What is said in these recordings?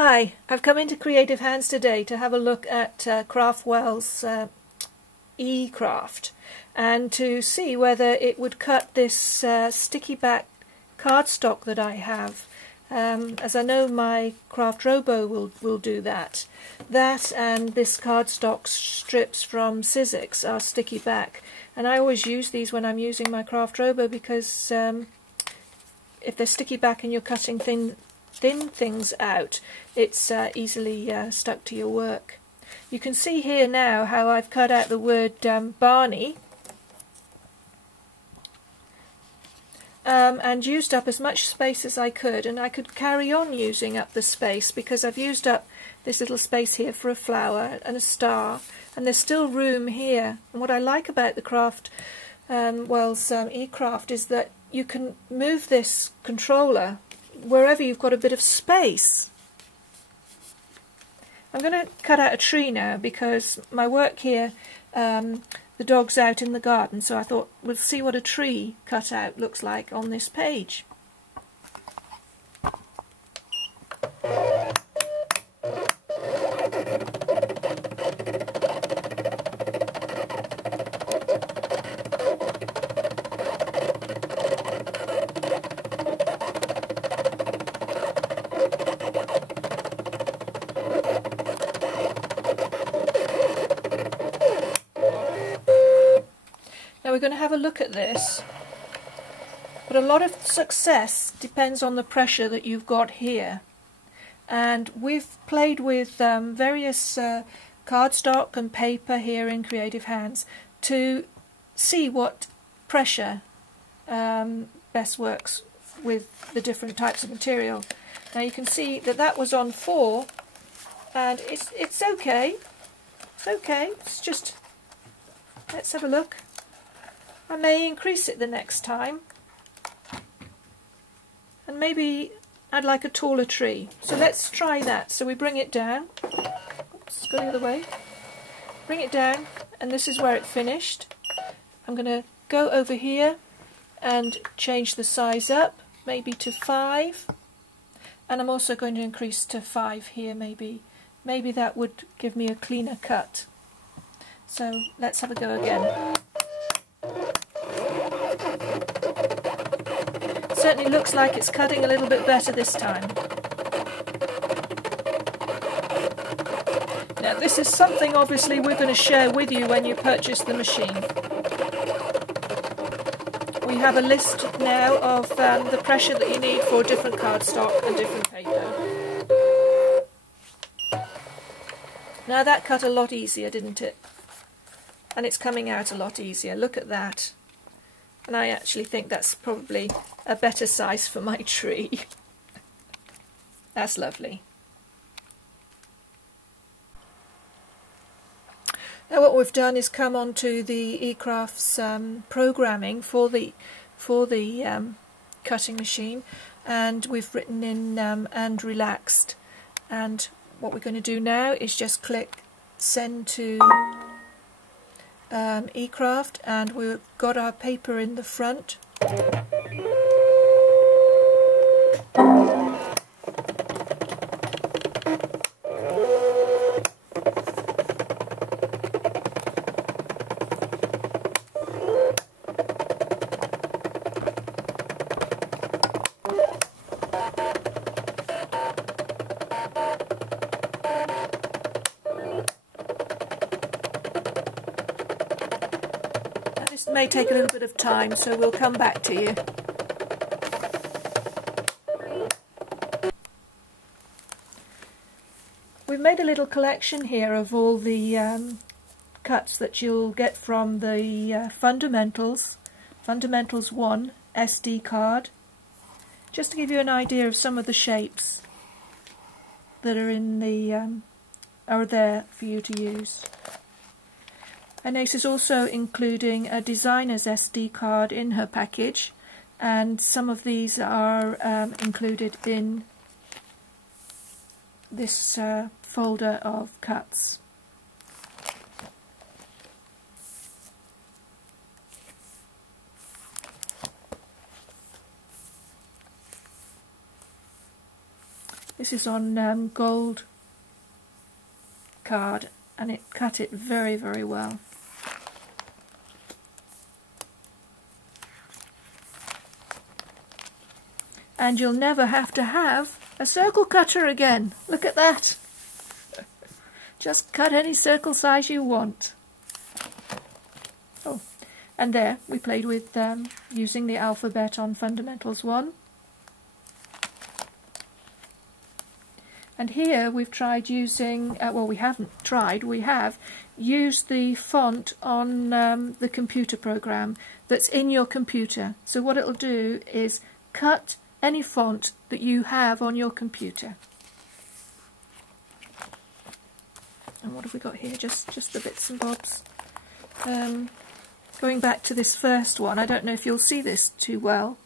Hi, I've come into Creative Hands today to have a look at Craftwell's eCraft and to see whether it would cut this sticky back cardstock that I have. As I know my Craft Robo will do that. That and this cardstock strips from Sizzix are sticky back, and I always use these when I'm using my Craft Robo because if they're sticky back and you're cutting thin things out, it's easily stuck to your work. You can see here now how I've cut out the word Barney and used up as much space as I could, and I could carry on using up the space because I've used up this little space here for a flower and a star, and there's still room here. And what I like about the Craftwell's eCraft is that you can move this controller wherever you've got a bit of space. I'm going to cut out a tree now because my work here, the dog's out in the garden, so I thought we'll see what a tree cut out looks like on this page. Now we're going to have a look at this, but a lot of success depends on the pressure that you've got here, and we've played with various cardstock and paper here in Creative Hands to see what pressure best works with the different types of material. Now you can see that that was on 4, and it's okay. It's okay. It's just, let's have a look. I may increase it the next time, and maybe I'd like a taller tree. So let's try that. So we bring it down. Oops, go the other way. Bring it down, and this is where it finished. I'm going to go over here and change the size up, maybe to 5, and I'm also going to increase to 5 here. Maybe that would give me a cleaner cut. So let's have a go again. Certainly looks like it's cutting a little bit better this time. Now this is something obviously we're going to share with you when you purchase the machine. We have a list now of the pressure that you need for different cardstock and different paper. Now that cut a lot easier, didn't it? And it's coming out a lot easier. Look at that. And I actually think that's probably a better size for my tree. That's lovely. Now what we've done is come on to the eCraft's programming for the cutting machine, and we've written in and relaxed. And what we're going to do now is just click send to eCraft, and we've got our paper in the front. This may take a little bit of time, so we'll come back to you. We've made a little collection here of all the cuts that you'll get from the Fundamentals 1 SD card, just to give you an idea of some of the shapes that are in the are there for you to use. And Ace is also including a designer's SD card in her package, and some of these are included in this folder of cuts. This is on gold card, and it cut it very, very well. And you'll never have to have a circle cutter again. Look at that. Just cut any circle size you want. Oh, and there we played with using the alphabet on Fundamentals 1. And here we've tried using, well, we haven't tried, we have used the font on the computer program that's in your computer. So what it'll do is cut any font that you have on your computer. And what have we got here? Just the bits and bobs. Going back to this first one, I don't know if you'll see this too well,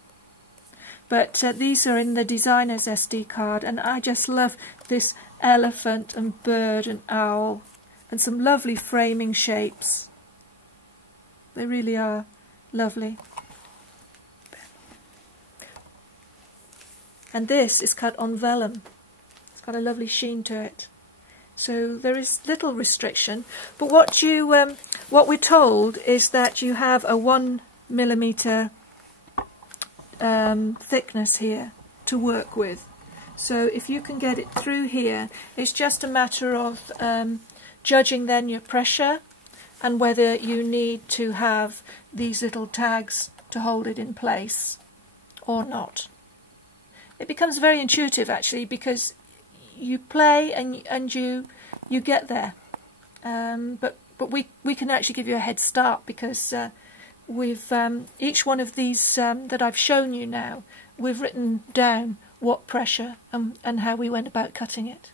but these are in the designer's SD card, and I just love this elephant and bird and owl and some lovely framing shapes. They really are lovely. And this is cut on vellum. It's got a lovely sheen to it. So there is little restriction. But what we're told is that you have a 1mm thickness here to work with. So if you can get it through here, it's just a matter of judging then your pressure and whether you need to have these little tags to hold it in place or not. It becomes very intuitive actually, because you play and you get there. But we can actually give you a head start, because we've each one of these that I've shown you now, we've written down what pressure and how we went about cutting it.